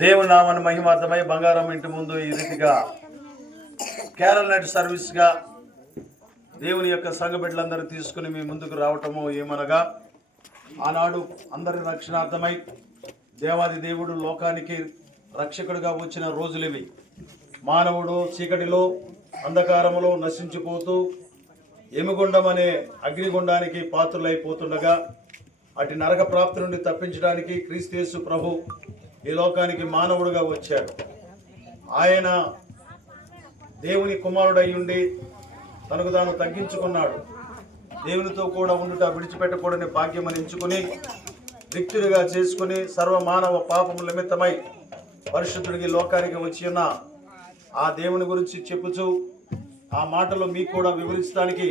దేవుని నామాన్ని మహిమార్థమై బంగారం ఇంటి ముందు ఈ రీతిగా కేరళ నైట్ సర్వీస్గా దేవుని యొక్క సంఘ బిడ్డలందరూ తీసుకుని మీ ముందుకు రావటము ఏమనగా, ఆనాడు అందరి రక్షణార్థమై దేవాది దేవుడు లోకానికి రక్షకుడిగా వచ్చిన రోజులివి. మానవుడు చీకటిలో అంధకారములో నశించిపోతూ ఎముగుండం అనే అగ్నిగుండానికి పాత్రులైపోతుండగా అటు నరక ప్రాప్తి నుండి తప్పించడానికి క్రీస్తు ప్రభు ఈ లోకానికి మానవుడుగా వచ్చాడు. ఆయన దేవుని కుమారుడై ఉండి తనకు తాను తగ్గించుకున్నాడు. దేవునితో కూడా ఉండుట విడిచిపెట్టకూడని భాగ్యమని ఎంచుకుని రిక్తుడిగా చేసుకుని సర్వమానవ పాపము నిమిత్తమై పరిశుద్ధుడికి లోకానికి వచ్చిన ఆ దేవుని గురించి చెప్పుచూ ఆ మాటలు మీకు కూడా వివరించడానికి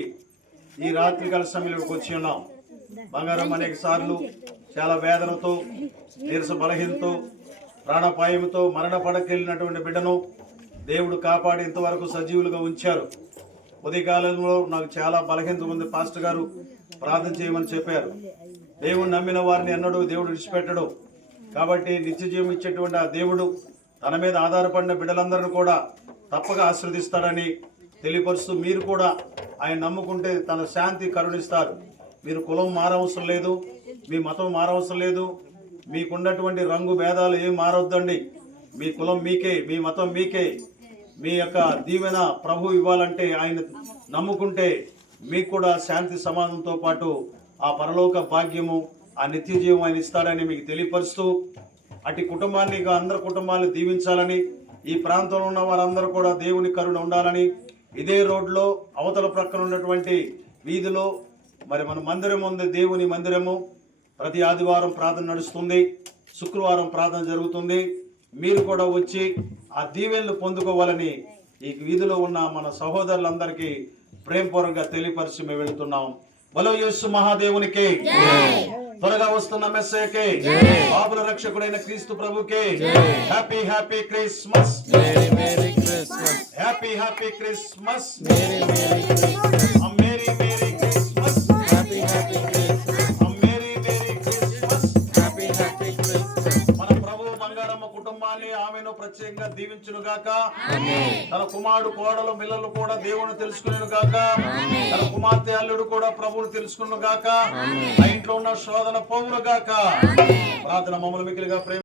ఈ రాత్రికాల సమయంలోకి వచ్చి ఉన్నాం. బంగారం అనేక సార్లు చాలా వేదనతో, నీరస బలహీనతో, ప్రాణాపాయంతో మరణ పడకెళ్ళినటువంటి బిడ్డను దేవుడు కాపాడి ఇంతవరకు సజీవులుగా ఉంచారు. ఉదయకాలంలో నాకు చాలా బలహీనత ఉంది, పాస్టర్ గారు ప్రార్థన చేయమని చెప్పారు. దేవుడు నమ్మిన వారిని ఎన్నడూ దేవుడు విడిచిపెట్టడు. కాబట్టి నిత్య జీవం ఇచ్చేటువంటి ఆ దేవుడు తన మీద ఆధారపడిన బిడ్డలందరినీ కూడా తప్పక ఆశీర్వదిస్తాడని తెలియపరుస్తూ, మీరు కూడా ఆయన నమ్ముకుంటే తన శాంతి కరుణిస్తారు. మీరు కులం మారవసరం లేదు, మీ మతం మారవసరం లేదు, మీకున్నటువంటి రంగు భేదాలు ఏం మారవద్దండి. మీ కులం మీకే, మీ మతం మీకే. మీ యొక్క దీవెన ప్రభు ఇవ్వాలంటే ఆయన నమ్ముకుంటే మీకు కూడా శాంతి సమాధానంతో పాటు ఆ పరలోక భాగ్యము, ఆ నిత్య జీవం ఆయన ఇస్తాడని మీకు తెలియపరుస్తూ, అటు కుటుంబాన్ని అందరి కుటుంబాన్ని దీవించాలని, ఈ ప్రాంతంలో ఉన్న వారందరూ కూడా దేవుని కరుణ ఉండాలని, ఇదే రోడ్లో అవతల ప్రక్కన ఉన్నటువంటి వీధిలో మరి మన మందిరం ఉంది, దేవుని మందిరము. ప్రతి ఆదివారం ప్రార్థన నడుస్తుంది, శుక్రవారం ప్రార్థన జరుగుతుంది. మీరు కూడా వచ్చి ఆ దీవెనలు పొందుకోవాలని ఈ వీధిలో ఉన్న మన సహోదరులందరికీ ప్రేమపూర్వకంగా తెలియపరిచి మేము వెళుతున్నాం. బలో యేసు మహాదేవునికి, త్వరగా వస్తున్న మెస్సయ్యకి, పాపుల రక్షకుడైన క్రీస్తు ప్రభుకి happy happy Christmas, happy happy Christmas, merry merry Christmas, merry merry Christmas, happy happy Christmas, merry merry Christmas, happy happy Christmas. మన ప్రభు బంగారమ్మ కుటుంబాన్ని ఆమెను ప్రత్యేకంగా దీవించును గాక. తన కుమారుడు కోడలు పిల్లలు కూడా దేవుని తెలుసుకునేను గాక. తన కుమార్తె అల్లుడు కూడా ప్రభువును తెలుసుకును గాక. ఆ ఇంట్లో ఉన్న శోధన పోవును గాక. ప్రార్థన మమ్మల్ని మిగిలిగా ప్రేమ